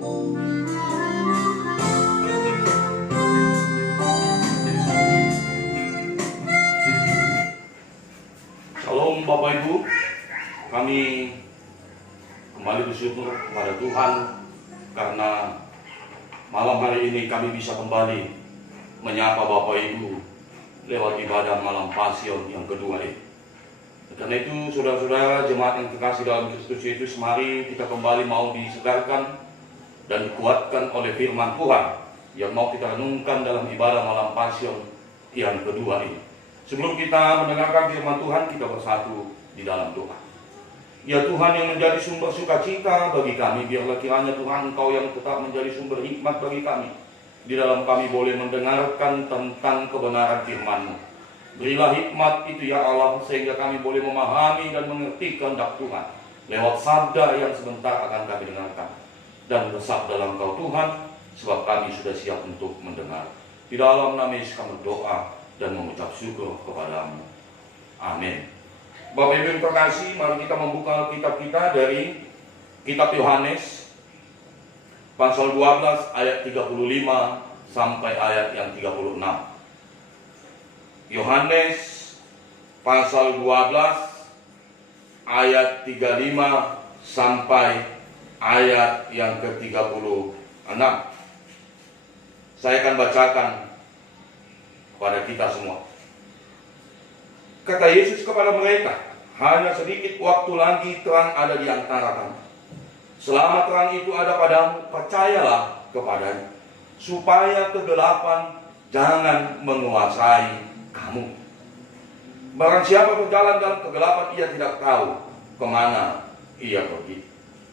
Shalom Bapak Ibu, kami kembali bersyukur kepada Tuhan karena malam hari ini kami bisa kembali menyapa Bapak Ibu lewat ibadah malam Pasion yang kedua ini. Karena itu saudara-saudara jemaat yang terkasih dalam Kristus Yesus, mari kita kembali mau disegarkan dan dikuatkan oleh firman Tuhan yang mau kita renungkan dalam ibadah malam Pasion yang kedua ini. Sebelum kita mendengarkan firman Tuhan, kita bersatu di dalam doa. Ya Tuhan yang menjadi sumber sukacita bagi kami, biarlah kiranya Tuhan Engkau yang tetap menjadi sumber hikmat bagi kami. Di dalam kami boleh mendengarkan tentang kebenaran firman-Mu. Berilah hikmat itu ya Allah, sehingga kami boleh memahami dan mengerti kehendak Tuhan lewat sabda yang sebentar akan kami dengarkan. Dan bersabdalah Engkau Tuhan, sebab kami sudah siap untuk mendengar. Di dalam nama Yesus kami berdoa dan mengucap syukur kepada-Mu. Amin. Bapak Ibu yang terkasih, mari kita membuka kitab kita dari kitab Yohanes pasal 12 ayat 35 sampai ayat yang 36. Yohanes pasal 12 ayat 35 sampai ayat yang ke-36. Saya akan bacakan pada kita semua. Kata Yesus kepada mereka, hanya sedikit waktu lagi terang ada di antara kamu. Selama terang itu ada padamu, percayalah kepadanya, supaya kegelapan jangan menguasai kamu. Barang siapa berjalan dalam kegelapan, ia tidak tahu kemana ia pergi.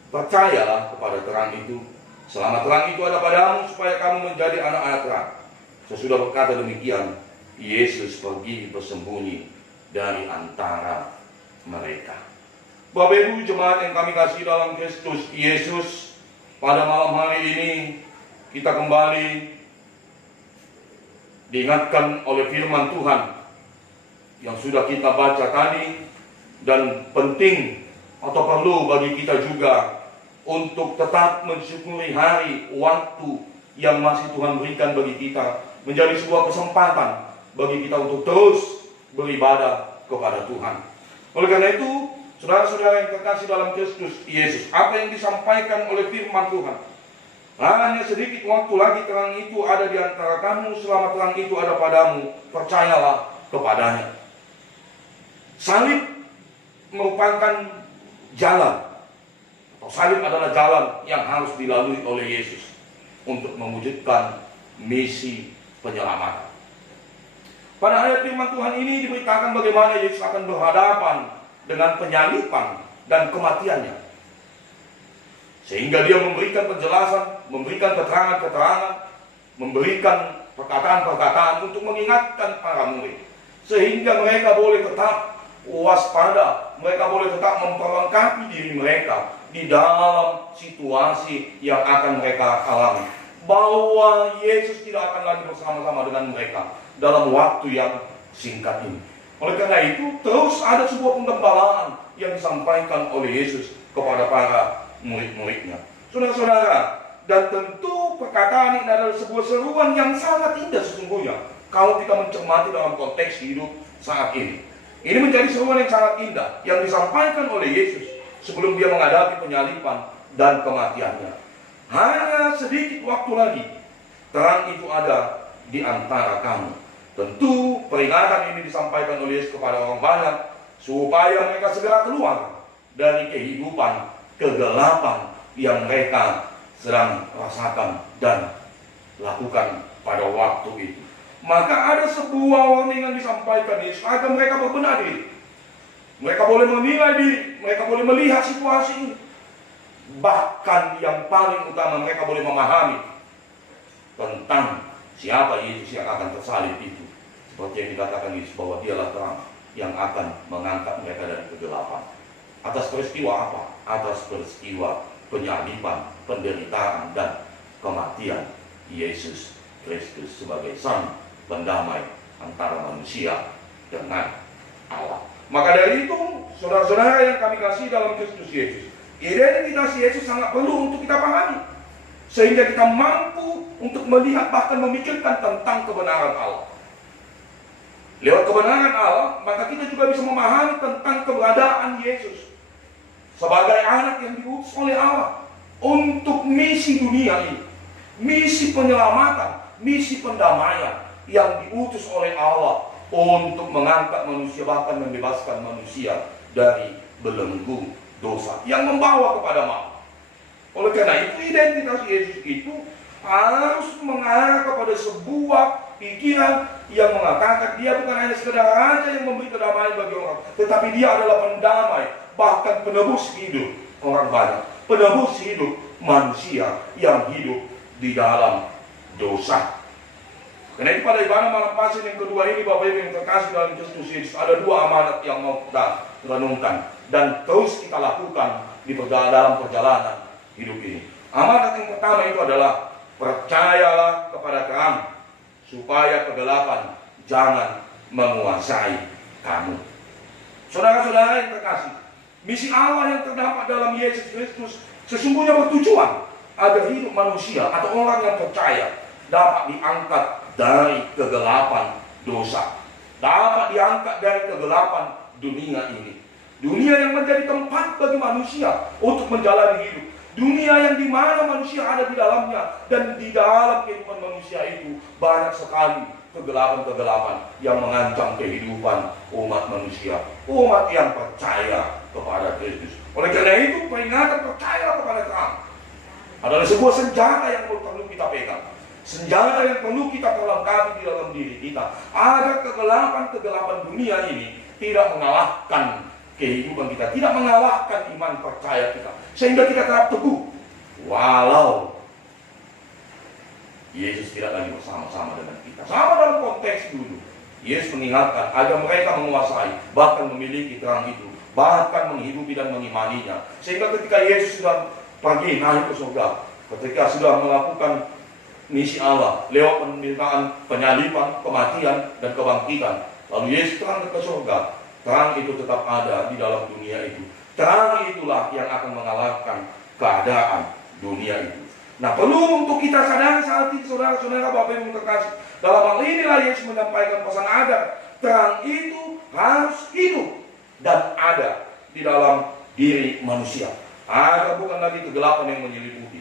Percayalah kepada terang itu, selama terang itu ada padamu, supaya kamu menjadi anak-anak terang. Sesudah berkata demikian, Yesus pergi bersembunyi dari antara mereka. Bapak Ibu jemaat yang kami kasih dalam Kristus Yesus, pada malam hari ini kita kembali diingatkan oleh firman Tuhan yang sudah kita baca tadi, dan penting atau perlu bagi kita juga untuk tetap mensyukuri hari waktu yang masih Tuhan berikan bagi kita, menjadi sebuah kesempatan bagi kita untuk terus beribadah kepada Tuhan. Oleh karena itu, saudara-saudara yang terkasih dalam Kristus Yesus, apa yang disampaikan oleh firman Tuhan, hanya sedikit waktu lagi terang itu ada di antara kamu, selama terang itu ada padamu, percayalah kepadanya. Salib merupakan jalan, atau salib adalah jalan yang harus dilalui oleh Yesus untuk mewujudkan misi penyelamatan. Pada ayat firman Tuhan ini diberitakan bagaimana Yesus akan berhadapan dengan penyaliban dan kematiannya, sehingga dia memberikan penjelasan, memberikan keterangan-keterangan, memberikan perkataan-perkataan untuk mengingatkan para murid, sehingga mereka boleh tetap waspada, mereka boleh tetap memperlengkapi diri mereka di dalam situasi yang akan mereka alami, bahwa Yesus tidak akan lagi bersama-sama dengan mereka dalam waktu yang singkat ini. Oleh karena itu, terus ada sebuah penggembalaan yang disampaikan oleh Yesus kepada para murid-muridnya. Saudara-saudara, dan tentu perkataan ini adalah sebuah seruan yang sangat indah sesungguhnya kalau kita mencermati dalam konteks hidup saat ini. Ini menjadi seruan yang sangat indah yang disampaikan oleh Yesus sebelum dia menghadapi penyaliban dan kematiannya. Hanya sedikit waktu lagi terang itu ada di antara kamu. Tentu peringatan ini disampaikan oleh Yesus kepada orang banyak supaya mereka segera keluar dari kehidupan kegelapan yang mereka sedang rasakan dan lakukan pada waktu itu. Maka ada sebuah warning yang disampaikan Yesus agar mereka berbenah diri. Mereka boleh menilai diri, mereka boleh melihat situasi ini. Bahkan yang paling utama, mereka boleh memahami tentang siapa Yesus yang akan tersalib itu. Seperti yang dikatakan Yesus bahwa dialah terang yang akan mengangkat mereka dari kegelapan. Atas peristiwa apa? Atas peristiwa penyaliban, penderitaan, dan kematian Yesus Kristus sebagai sang pendamai antara manusia dengan Allah. Maka dari itu, saudara-saudara yang kami kasih dalam Kristus Yesus, identitas Yesus sangat perlu untuk kita pahami. Sehingga kita mampu untuk melihat bahkan memikirkan tentang kebenaran Allah. Lewat kebenaran Allah, maka kita juga bisa memahami tentang keberadaan Yesus sebagai anak yang diutus oleh Allah untuk misi dunia ini, misi penyelamatan, misi pendamaian yang diutus oleh Allah untuk mengangkat manusia, bahkan membebaskan manusia dari belenggu dosa yang membawa kepada maut. Oleh karena itu, identitas Yesus itu harus mengarah kepada sebuah pikiran yang mengatakan dia bukan hanya sekedar raja yang memberi kedamaian bagi orang, tetapi dia adalah pendamai, bahkan penebus hidup orang banyak, penebus hidup manusia yang hidup di dalam dosa. Karena itu pada ibadah malam pasir yang kedua ini, Bapak Ibu yang terkasih dalam Kristus Yesus, ada dua amanat yang mau kita renungkan dan terus kita lakukan di dalam perjalanan hidup ini. Amanat yang pertama itu adalah percayalah kepada terang, supaya kegelapan jangan menguasai kamu. Saudara-saudara yang terkasih, misi Allah yang terdapat dalam Yesus Kristus sesungguhnya bertujuan agar hidup manusia atau orang yang percaya dapat diangkat dari kegelapan dosa, dapat diangkat dari kegelapan dunia ini. Dunia yang menjadi tempat bagi manusia untuk menjalani hidup, dunia yang dimana manusia ada di dalamnya, dan di dalam kehidupan manusia itu banyak sekali kegelapan-kegelapan yang mengancam kehidupan umat manusia, umat yang percaya kepada Kristus. Oleh karena itu, peringatan percaya kepada terang adalah sebuah senjata yang perlu kita pegang, senjata yang perlu kita perlengkapi di dalam diri kita, agar kegelapan-kegelapan dunia ini tidak mengalahkan kehidupan kita, tidak mengalahkan iman percaya kita, sehingga kita tetap teguh walau Yesus tidak lagi bersama-sama dengan kita. Sama dalam konteks dulu, Yesus mengingatkan agar mereka menguasai, bahkan memiliki terang itu, bahkan menghidupi dan mengimaninya. Sehingga ketika Yesus sudah pergi naik ke surga, ketika sudah melakukan misi Allah lewat penderitaan, penyaliban, kematian, dan kebangkitan, lalu Yesus terang ke surga. Terang itu tetap ada di dalam dunia itu. Terang itulah yang akan mengalahkan keadaan dunia itu. Nah, perlu untuk kita sadari saat ini, saudara-saudara, Bapak Ibu terkasih, dalam hal inilah Yesus menyampaikan pesan agar terang itu harus hidup dan ada di dalam diri manusia, agar bukan lagi kegelapan yang menyelimuti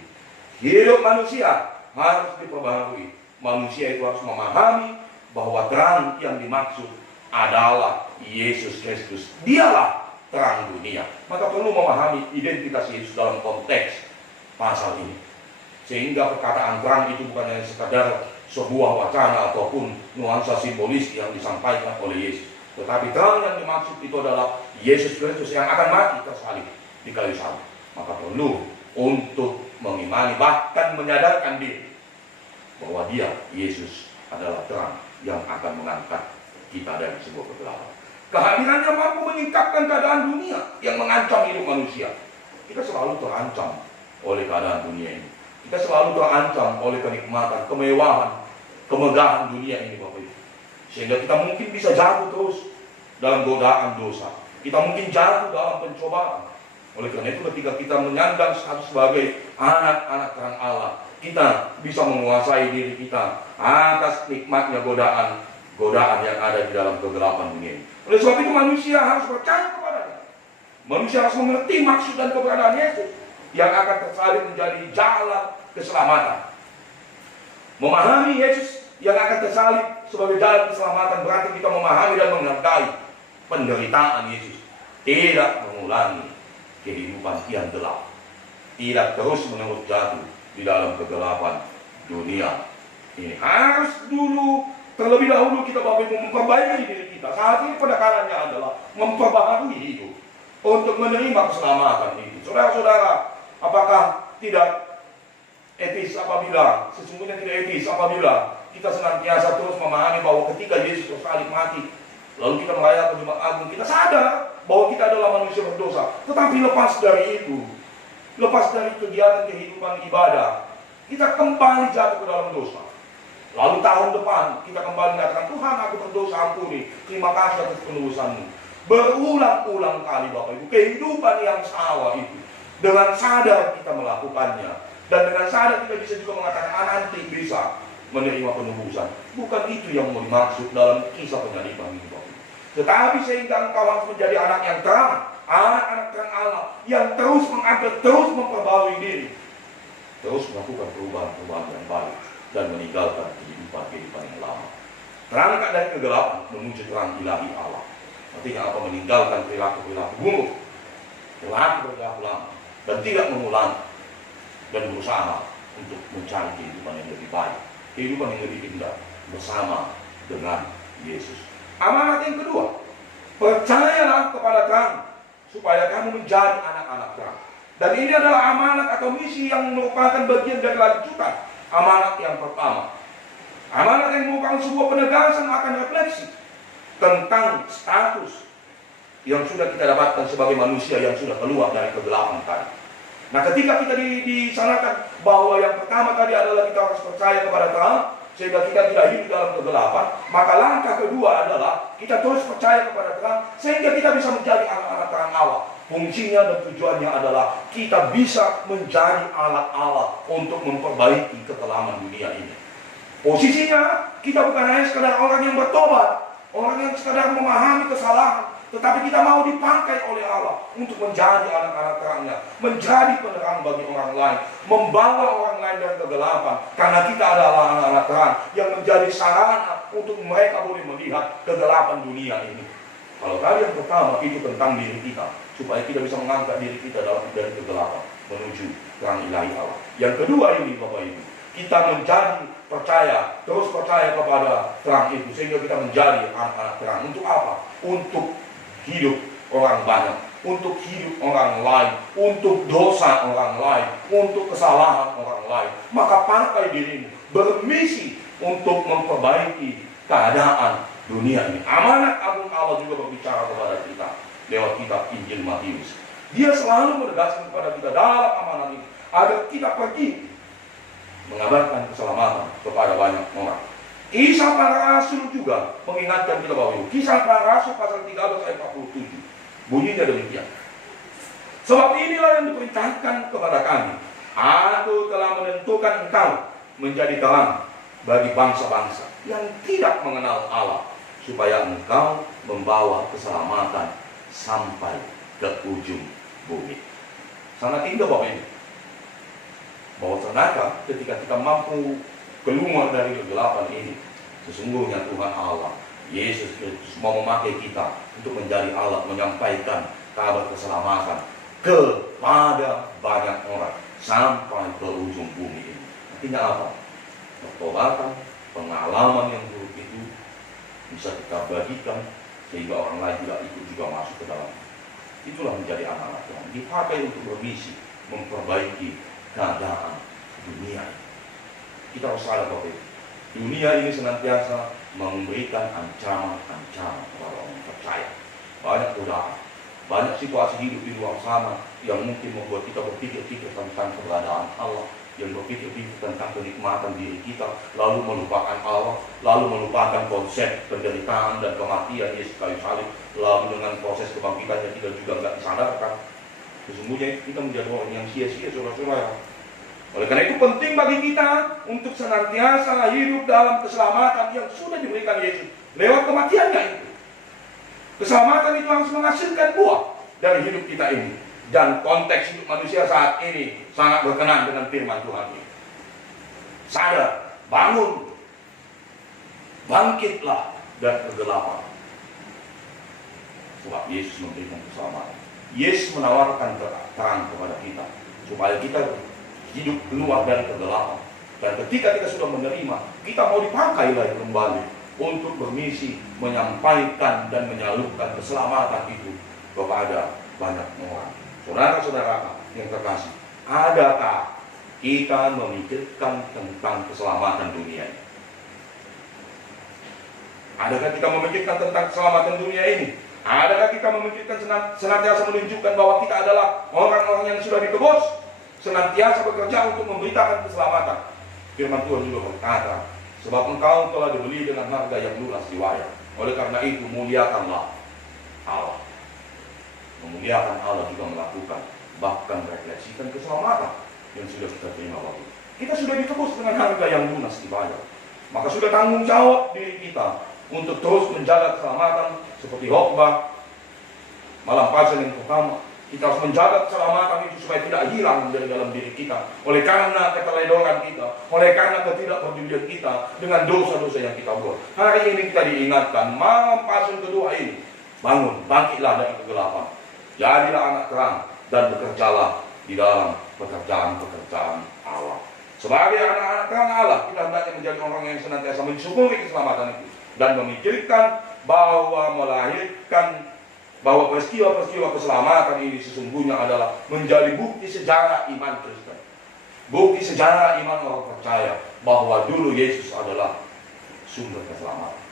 hidup manusia. Harus diperbaharui. Manusia itu harus memahami bahwa terang yang dimaksud adalah Yesus Kristus. Dialah terang dunia. Maka perlu memahami identitas Yesus dalam konteks pasal ini, sehingga perkataan terang itu bukan hanya sekadar sebuah wacana ataupun nuansa simbolis yang disampaikan oleh Yesus, tetapi terang yang dimaksud itu adalah Yesus Kristus yang akan mati tersalib di kayu salib. Maka perlu untuk mengimani, bahkan menyadarkan diri bahwa dia, Yesus, adalah terang yang akan mengangkat kita dari sebuah kegelapan. Kehadirannya mampu meningkatkan keadaan dunia yang mengancam hidup manusia. Kita selalu terancam oleh keadaan dunia ini. Kita selalu terancam oleh kenikmatan, kemewahan, kemegahan dunia ini, Bapak Ibu. Sehingga kita mungkin bisa jatuh terus dalam godaan dosa. Kita mungkin jatuh dalam pencobaan. Oleh karena itu, ketika kita menyandang status sebagai anak-anak terang Allah, kita bisa menguasai diri kita atas nikmatnya godaan yang ada di dalam kegelapan dunia ini. Oleh sebab itu, manusia harus percaya kepadanya. Manusia harus mengerti maksud dan keberadaan Yesus yang akan tersalib menjadi jalan keselamatan. Memahami Yesus yang akan tersalib sebagai jalan keselamatan berarti kita memahami dan menghargai penderitaan Yesus, tidak mengulangi kehidupan yang gelap, tidak terus-menerus jatuh di dalam kegelapan dunia ini. Harus dulu, terlebih dahulu kita Bapak Ibu memperbaiki diri kita. Saat ini penekanannya adalah memperbaharui hidup untuk menerima keselamatan itu. Saudara-saudara, apakah tidak etis apabila, sesungguhnya tidak etis apabila kita senantiasa terus memahami bahwa ketika Yesus tersalib mati, lalu kita merayakan Jumat Agung, kita sadar bahwa kita adalah manusia berdosa. Tetapi lepas dari itu, lepas dari kegiatan kehidupan ibadah, kita kembali jatuh ke dalam dosa. Lalu tahun depan kita kembali mengatakan, Tuhan, aku berdosa, ampuni, terima kasih atas penebusanmu. Berulang-ulang kali Bapak Ibu, kehidupan yang salah itu, dengan sadar kita melakukannya, Dan dengan sadar kita bisa juga mengatakan nanti bisa menerima penebusan. Bukan itu yang mau dimaksud dalam kisah penyaliban ini. Tetapi sehingga engkau harus menjadi anak yang terang, anak-anak terang Allah, yang terus mengangkat, terus memperbarui diri, terus melakukan perubahan-perubahan yang baik, dan meninggalkan kehidupan yang lama. Terangkat dari kegelapan menuju terang ilahi Allah. Artinya apa? Meninggalkan perilaku-perilaku buruk, perilaku lama, dan tidak mengulang, dan berusaha untuk mencari kehidupan yang lebih baik, kehidupan yang lebih indah bersama dengan Yesus. Amanat yang kedua, percayalah kepada terang supaya kamu menjadi anak-anak terang. Dan ini adalah amanat atau misi yang merupakan bagian dari lanjutan amanat yang pertama. Amanat yang merupakan sebuah penegasan akan refleksi tentang status yang sudah kita dapatkan sebagai manusia yang sudah keluar dari kegelapan tadi. Nah, ketika kita disanakan bahwa yang pertama tadi adalah kita harus percaya kepada terang sehingga kita tidak hidup dalam kegelapan, maka langkah kedua adalah kita terus percaya kepada terang sehingga kita bisa menjadi anak-anak terang Allah. Fungsinya dan tujuannya adalah kita bisa menjadi alat Allah untuk memperbaiki kekelaman dunia ini. Posisinya kita bukan hanya sekadar orang yang bertobat, orang yang sekadar memahami kesalahan, tetapi kita mau dipakai oleh Allah untuk menjadi anak-anak terangnya, menjadi penerang bagi orang lain, membawa orang lain dari kegelapan, karena kita adalah anak-anak terang yang menjadi sarana untuk mereka boleh melihat kegelapan dunia ini. Kalau tadi yang pertama itu tentang diri kita, supaya kita bisa mengangkat diri kita dari kegelapan menuju terang ilahi Allah. Yang kedua ini Bapak Ibu, kita menjadi percaya, terus percaya kepada terang itu sehingga kita menjadi anak-anak terang. Untuk apa? Untuk hidup orang banyak, untuk hidup orang lain, untuk dosa orang lain, untuk kesalahan orang lain. Maka pakai dirimu, bermisi untuk memperbaiki keadaan dunia ini. Amanat agung Allah juga berbicara kepada kita lewat kitab Injil Matius. Dia selalu menegaskan kepada kita dalam amanat ini agar kita pergi mengabarkan keselamatan kepada banyak orang. Kisah para Rasul juga mengingatkan kita bahwa Kisah para Rasul pasal 13 ayat 47 bunyinya demikian. Sebab inilah yang diperintahkan kepada kami, Aku telah menentukan engkau menjadi terang bagi bangsa-bangsa yang tidak mengenal Allah, supaya engkau membawa keselamatan sampai ke ujung bumi. Sangat indah Bapak ini, bahwa ternyata ketika kita mampu keluar dari kegelapan ini, sesungguhnya Tuhan Allah, Yesus Kristus mau memakai kita untuk menjadi alat menyampaikan kabar keselamatan kepada banyak orang sampai ke ujung bumi ini. Artinya apa? Pertobatan, pengalaman yang buruk itu bisa kita bagikan sehingga orang lain tidak ikut juga masuk ke dalam. Itulah menjadi anak-anak Tuhan, dipakai untuk bermisi memperbaiki keadaan dunia. Kita harus sadar bahwa dunia ini senantiasa memberikan ancaman-ancaman kepada orang percaya. Banyak godaan, banyak situasi hidup di luar sana yang mungkin membuat kita berpikir-pikir tentang keberadaan Allah, yang berpikir-pikir tentang kenikmatan diri kita, lalu melupakan Allah, lalu melupakan konsep penderitaan dan kematian Yesus kayu salib, lalu dengan proses kebangkitannya kita juga nggak disadarkan. Sesungguhnya kita menjadi orang yang sia-sia, saudara-saudara. Oleh karena itu penting bagi kita untuk senantiasa hidup dalam keselamatan yang sudah diberikan Yesus lewat kematiannya itu. Keselamatan itu harus menghasilkan buah dari hidup kita ini. Dan konteks hidup manusia saat ini sangat berkenan dengan firman Tuhan ini. Sadar, bangun, bangkitlah dari kegelapan. Sebab Yesus memberikan keselamatan. Yesus menawarkan terang kepada kita supaya kita hidup keluar dari kegelapan. Dan ketika kita sudah menerima, kita mau dipakai lagi kembali untuk bermisi menyampaikan dan menyalurkan keselamatan itu kepada banyak orang. Saudara-saudara yang terkasih, adakah kita memikirkan tentang keselamatan dunia ini? Adakah kita memikirkan tentang keselamatan dunia ini? Adakah kita memikirkan senantiasa menunjukkan bahwa kita adalah orang-orang yang sudah ditebus, senantiasa bekerja untuk memberitakan keselamatan? Firman Tuhan juga berkata, sebab engkau telah dibeli dengan harga yang lunas diwayah. Oleh karena itu muliakanlah Allah. Memuliakan Allah juga melakukan, bahkan refleksikan keselamatan. yang sudah kita terima Bapak. Kita sudah ditebus dengan harga yang lunas dibayar. Maka sudah tanggung jawab diri kita untuk terus menjaga keselamatan seperti khotbah malam pasien yang pertama. Kita harus menjaga keselamatan itu supaya tidak hilang dari dalam diri kita. Oleh karena keteledoran kita, oleh karena ketidakpedulian kita dengan dosa-dosa yang kita buat. Hari ini kita diingatkan, malam pasien kedua ini, bangun, bangkitlah dari kegelapan. Jadilah anak terang dan bekerjalah di dalam pekerjaan-pekerjaan Allah. Sebagai anak-anak terang Allah, kita hendaknya menjadi orang yang senantiasa mensyukuri keselamatan itu dan memikirkan bahwa peristiwa-peristiwa keselamatan ini sesungguhnya adalah menjadi bukti sejarah iman Kristen. Bukti sejarah iman orang percaya bahwa dulu Yesus adalah sumber keselamatan.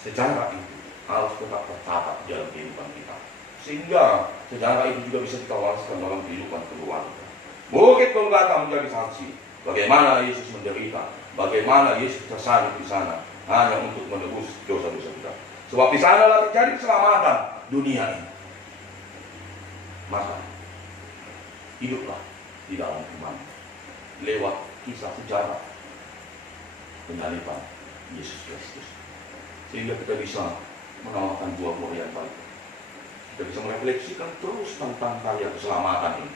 Sejarah itu harus tetap tercatat dalam kehidupan kita, sehingga sejarah itu juga bisa kita wariskan dalam kehidupan keluarga. Bukit Golgota menjadi saksi bagaimana Yesus menderita, bagaimana Yesus tersalib di sana hanya untuk menebus dosa-dosa kita. Sebab di sanalah terjadi keselamatan dunia ini. Maka hiduplah di dalam iman lewat kisah sejarah penyaliban Yesus Kristus, sehingga kita bisa mengamalkan buah-buah yang baik. Kita bisa merefleksikan terus tentang karya keselamatan ini.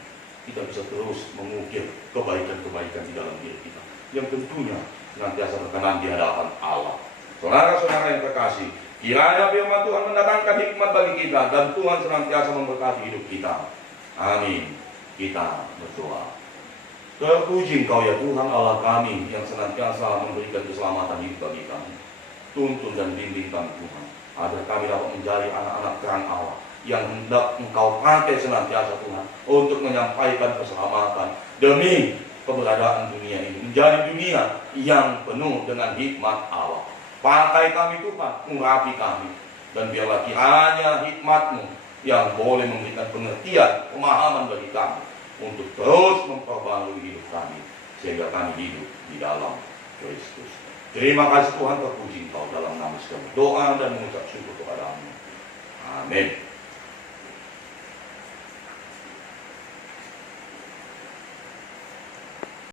Kita bisa terus mengukir kebaikan-kebaikan di dalam diri kita, yang tentunya senantiasa berkenan di hadapan Allah. Saudara-saudara yang terkasih, kiranya firman Tuhan mendatangkan hikmat bagi kita dan Tuhan senantiasa memberkati hidup kita. Amin. Kita berdoa. Terpuji Engkau ya Tuhan Allah kami yang senantiasa memberikan keselamatan hidup bagi kami. Tuntun dan bimbing kami Tuhan, agar kami dapat menjadi anak-anak terang Allah yang hendak Engkau pakai senantiasa Tuhan untuk menyampaikan keselamatan demi keberadaan dunia ini menjadi dunia yang penuh dengan hikmat Allah. Pakai kami Tuhan, urapi kami, dan biarlah kiranya hikmat-Mu yang boleh memberikan pengertian, pemahaman bagi kami untuk terus memperbarui hidup kami sehingga kami hidup di dalam Kristus. Terima kasih Tuhan, terpuji Engkau dalam nama segala doa dan mengucap syukur kepada-Mu. Amin.